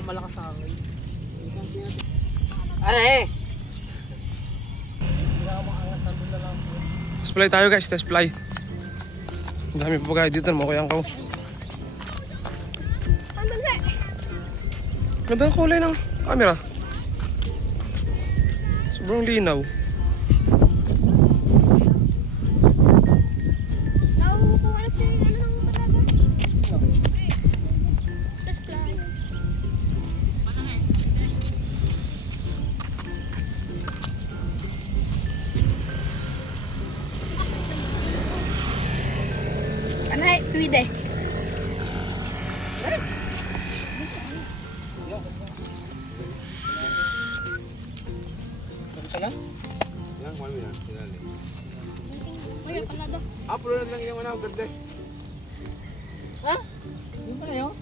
Baka malakas sa hangin. Ano eh? Test fly tayo guys, test fly. Ang dami pa guys dito, makuyang ko. Ganda ng kulay ng camera. Sobrang linaw. Ano tuwid eh. Yan, kuha mo yan. Ay, pala daw. Upload lang yung ano, verde. Ha? Yung pala yun?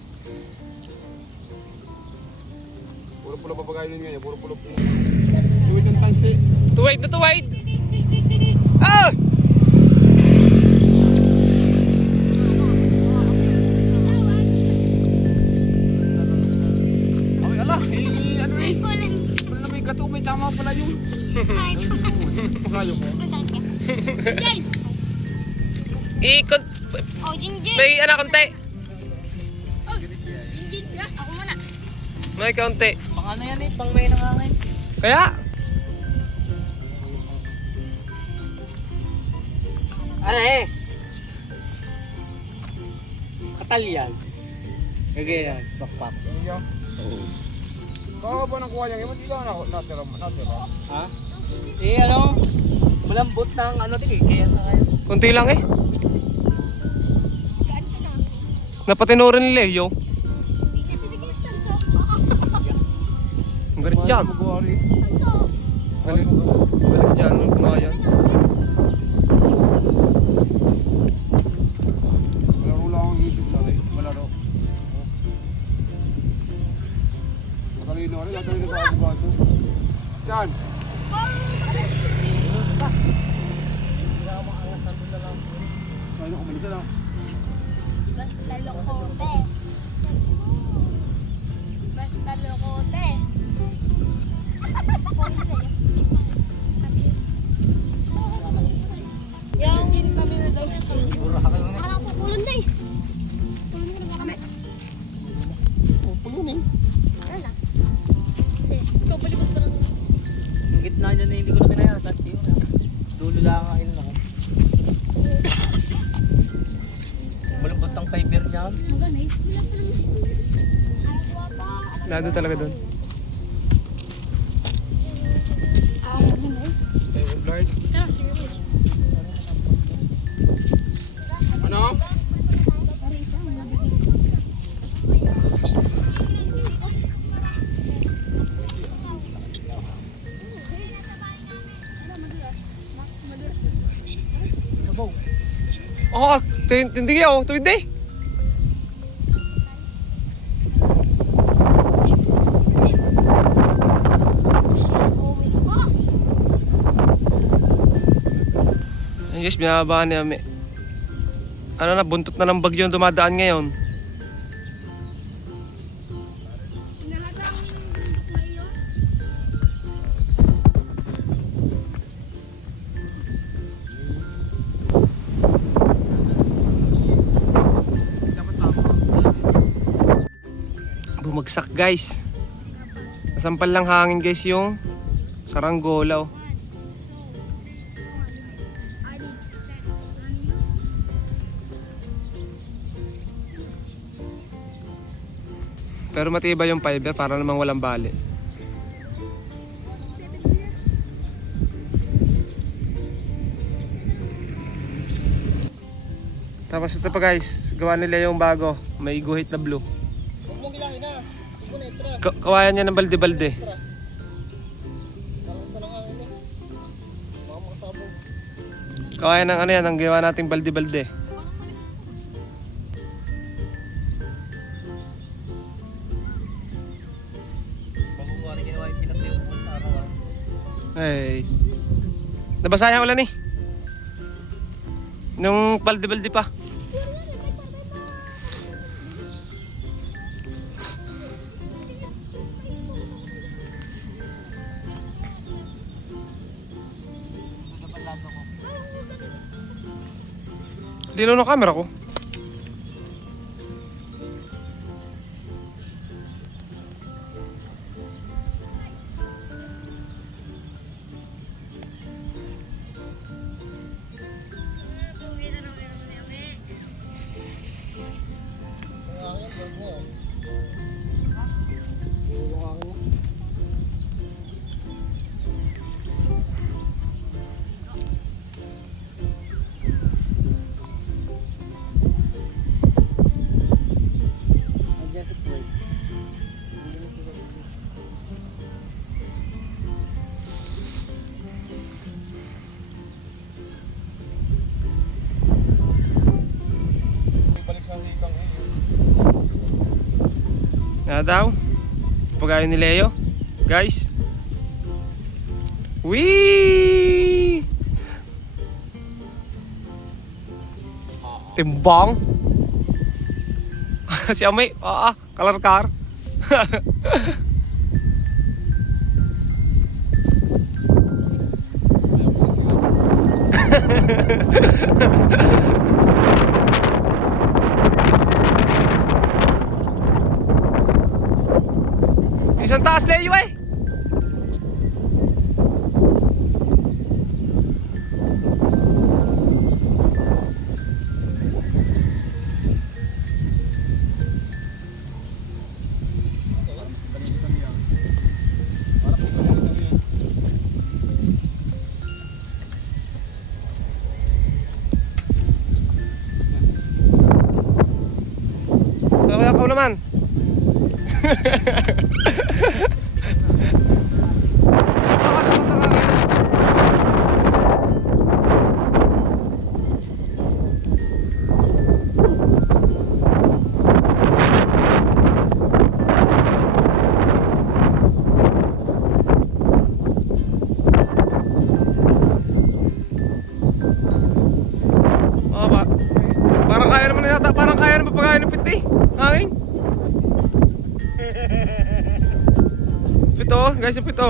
Puro pulo papagayon ngayon, puro pulo. Tuwid ng tansi. Tuwait na tuwait! Ah! Ay, ala, ano eh? Wala na may gato, may tama pala yun. Pagayon mo. Jay! Ikot! Oh, Jinjin! May anak konti! Oh, Jinjin nga. Ako muna. May kaunti. Baka na yan eh, pang may nangangay. Kaya? Ano eh? Katal yan. Kagaya, bakpak. Iya. Kaya ba nang kuha niya? Hindi lang natira. Ha? Eh ano? Malambot ng ano din eh, kaya na kayo. Kunti lang eh. Gaan ka na. Napatinorin ni Leo. Pinipinigil tanso. Ang galit dyan. Magwari. Tanso. Galit. Galit dyan. Ano kumayan? Malaro lang ang isip sa rin. Malaro. Nakalino rin. Nakalino ka ang bato. Yan. Saan ako malis na? Basta lokote. Basta lokote. Yung kami na daw. Akala ko pulon na eh. Pulon ko na kami. Pulunin. Wala lang. Ikaw palibot pa lang. Yung gitna niya na hindi ko na pinayasat. Dulo lang ang ayun ako. Malambot ang fiber niyan. Magana eh. Wala pa lang siya. Ang guwapa. Lado talaga doon. Ayaw mo na eh. Lord. Tara, sige mo. Ano? Oh, tindig yaw. Tuwid eh. Ayun guys, binabaan niya. Ano na, buntot na ng bagyo yung dumadaan ngayon. Bumagsak guys. Nasampal lang hangin guys yung saranggola. Oh. Pero matibay yung fiber para namang walang bali. Tapos ito pa guys, gawa nila yung bago, may guhit na blue. Huwag mong gilangin na. Huwag mo na itras. Kawayan niya ng balde-balde. Parang sa nangangin eh. Baka makasabog. Kawayan ng ano yan, ang gawa nating balde-balde. Pag-uwari ginawa yung pinagtiyo mo sa araw. Hey. Nabasa yung ulan eh. Nung balde-balde pa. Lino ng camera ko. Balik sa hikang eh. Na daw. Pagayon ni Leo. Guys. Wee! Timbang. Si Amay, color car. Isang taas Leo eh. So kaya ako naman. Parang kaya naman yata, parang kaya naman pagkain ng piti. Hangin. Pito, guys, yung pito.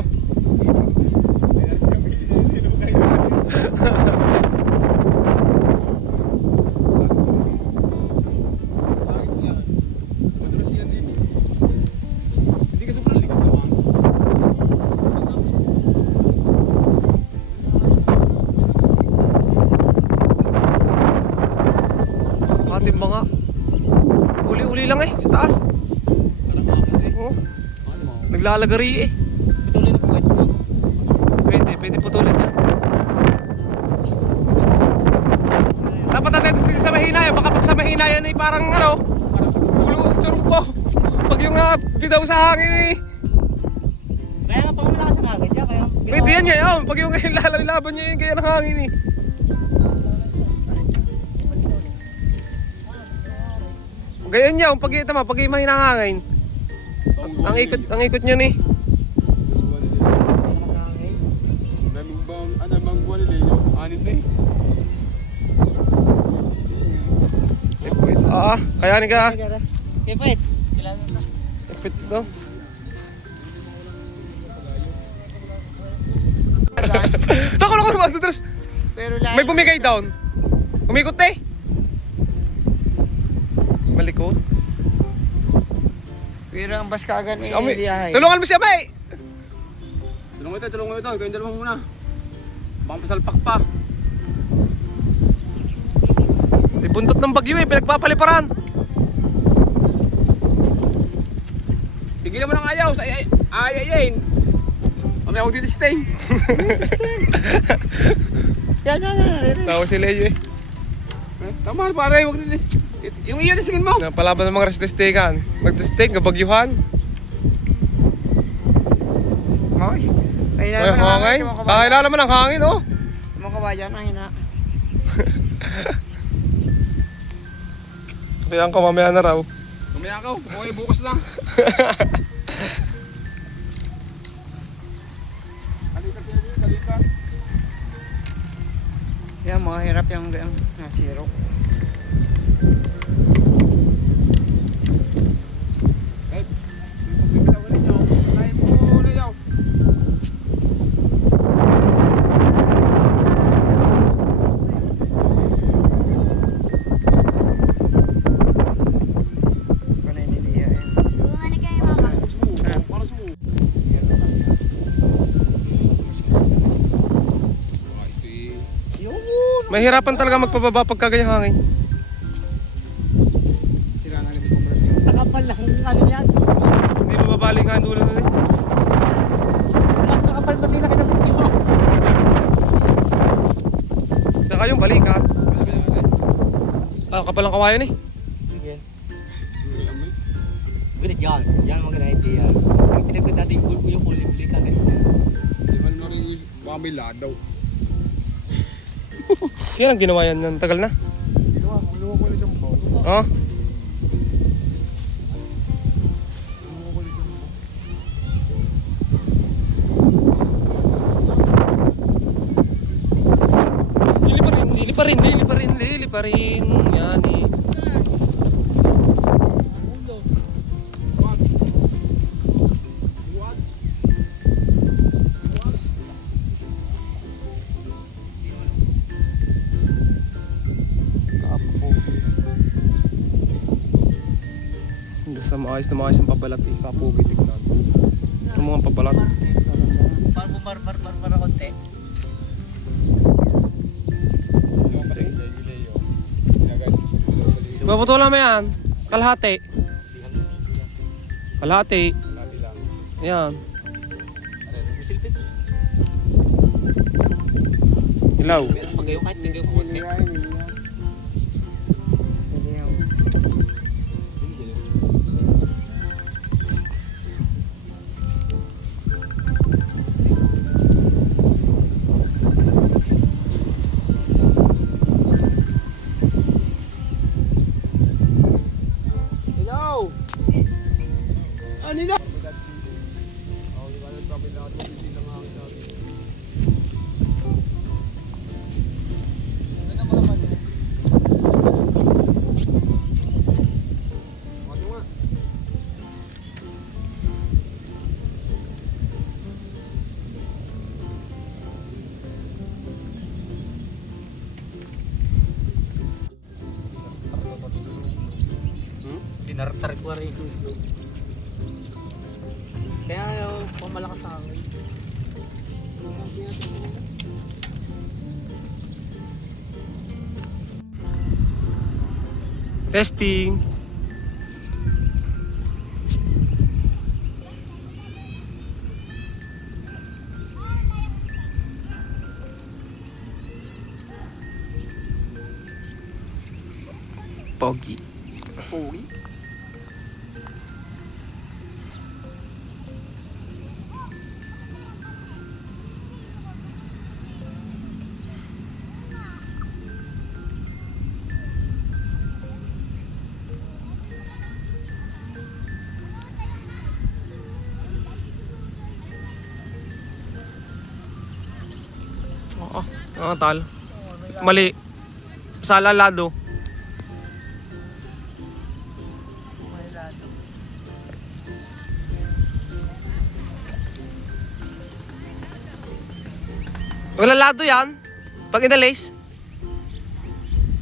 Hindi ka sobrang likat naman. Ating mga uli-uli lang eh, sa taas. Parang makas eh. Oh, Ano mo? naglalagari eh. Patuloy na po ito. Pwede putulin yan. Dapat natin dito sa mahina yan. Baka pag sa mahina yan eh parang ano, turong po. Pag yung bidaw sa hangin eh. Kaya nga pang malakas ang agad niya, kaya... Pwede yan ngayon. Pag yung lalaban niya yung gaya ng hangin eh. Ganyan niya, pag ito pag mahina ang hangin. Ang ikot niya ni. Bang buwan nila yun? Anim na eh. Kaya ni ka. Kaya pwede, kailangan na. Ipit no. Naku naman Dudres. Pero lahat... May bumigay down. Umikot eh. Malikot. Pero ang baskagan Si eh, Amay. liyahay. Tulungan mo si Amay. Tulungan mo ito. Kayong dalawa muna. Baka pasalpak pa. May buntot ng bagyo eh, pinagpapaliparan. Pigilan mo ng ayaw sa ayayin. Mamaya ako dito stain. Yan. Tawa si Leo eh. Tama pare, wag dito. Yung iyo disingin mo. Napalaban ng mga restestikan. Magtesting, kabagyuhan. Hoy. Ay, Ay, hangin. Kahina naman ang hangin oh. Mga kabayan, ang hina. Kaya ang kamamaya na raw. Mamaya ako. Okay, bukas lang. Halika. Yan, mga hirap yung nasiro. Mahirapan talaga magpababa pagka ganyang hangin. Sira na ganito ko. Sa kapal lang ano yan. Hindi mababaling nga ang dulo na eh. Mas makapal pa sila kinabit ko. Saka yung balikat. Ah, kapal ang kawayan eh. Sige. Ganit yan. Yan mga ganit yan. Yung pinagpit natin yung kulit-kulit na ganito. Di man na rin yung baka may ladaw. Yan ang ginawa yan. Ang tagal na. Ginawa ko ulit yung ball. Oh. Lili pa rin. Yan eh. Basta maayos ang pabalat eh. Kapugi tignan. Yung mga pabalat. Parang bumar konti. Maputulan mo yan. Kalahati. Kalahati. Ayan. Misilpit. Ilaw. Meron magayo kahit nagayo ko konti. Hello! Ano na? Dinartar ko rin yung slow. Kaya yung pamalakas sa akin. Testing. Pogi. Pogi? Oo. Oo, tal. Mali. Sa lalado. Wala lado yan. Pag inalis.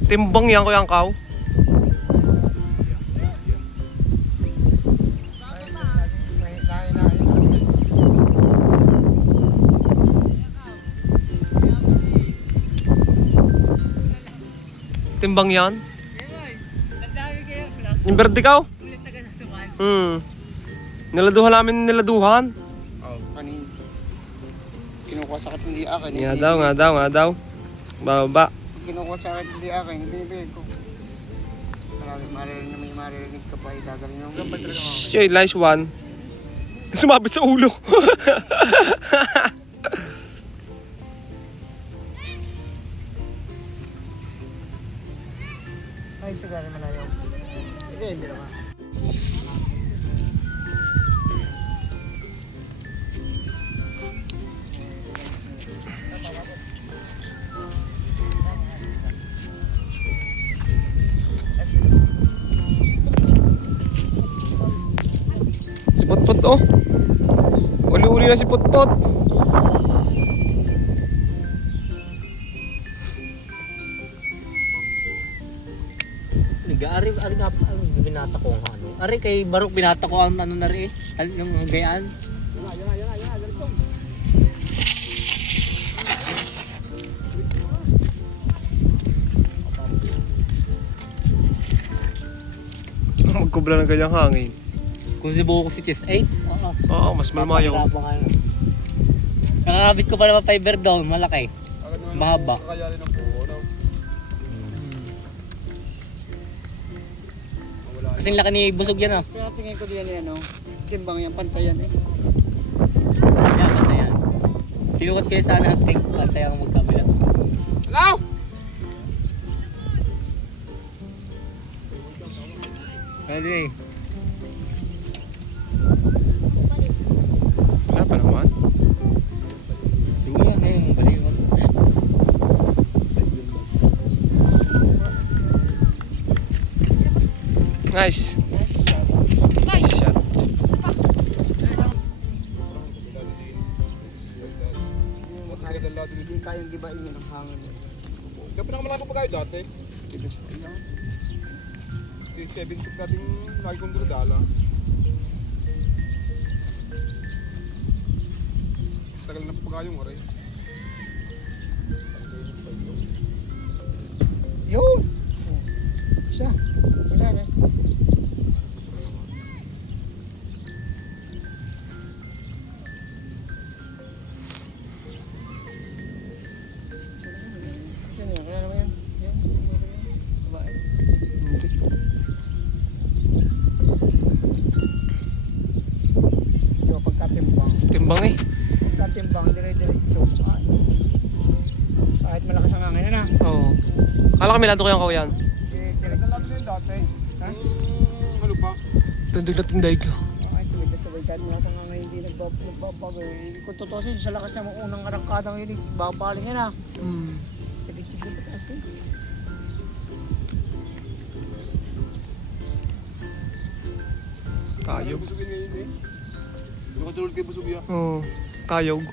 Timbang yan, Kuya Angkaw. Timbang yan. Yung berde ka, niladuhan namin niladuhan. Oh, kanin. Kinukuha sa akin hindi akin. Nga daw. Baba. Kinukuha sa akin hindi akin. Binibigay ko. Marami may maririnig ka pa. Idagaling yung gambal talaga mga. Siya, nice one. Sumabit sa ulo. Ay, sigari malayo. Hindi naman. Si Potpot oh. Uli-uli na si Potpot. Ari nga binata ko ang ano. Ari kay Barok binata ko ang ano na rin yung gayaan. pagkubla ng ganyang hangin. Kung sinubukan ko si Chess 8, oo. Oo, mas malmayo. Papahirapan ka na. Nakakabit ko pa naman fiber down, malaki. Mahaba. Kakayanin ng buo, no? Kasing laki ni Busog yan ah. Kaya tingin ko diyan yan, no? Timbang yan, pantayan eh. Yan, pantay yan. Sinukat kayo sana ang tank, pantay ang magkabila. Hello? Ano eh. Wala pa naman. Siguro, ayun, balik mo. Nice. Nice. Shot. Hindi kayang gibain yun ang hangin. Kaya pinakamalaki pa kayo dati. Tigas na yan. Ito yung 7 foot natin lagi kong dinadala. Tagal na pa kayong oray. Yun! Isa. Wala na. Saan yan? Wala naman yan. Yan. Babae. Ito, pagkatimbang. Timbang eh. Pagkatimbang, dire-diretso. Ay. Kahit malakas ang hangin na. Oo. Kala kami lado ko yung kawayan. Dire-diretso. Tagal natin yun dati. Ha? Ano pa? Tundig na tundig. Ay, tuwid na tuwid. Kahit malakas ang hangin, hindi nagbabago. Eh, kung tutusin, sa lakas ng unang arangkadang yun, babaling yan ah. Hmm. Sige, pataas din. Tayog. Busugin ngayon eh. Nakatulad kayo busog yan. Oo. Tayog.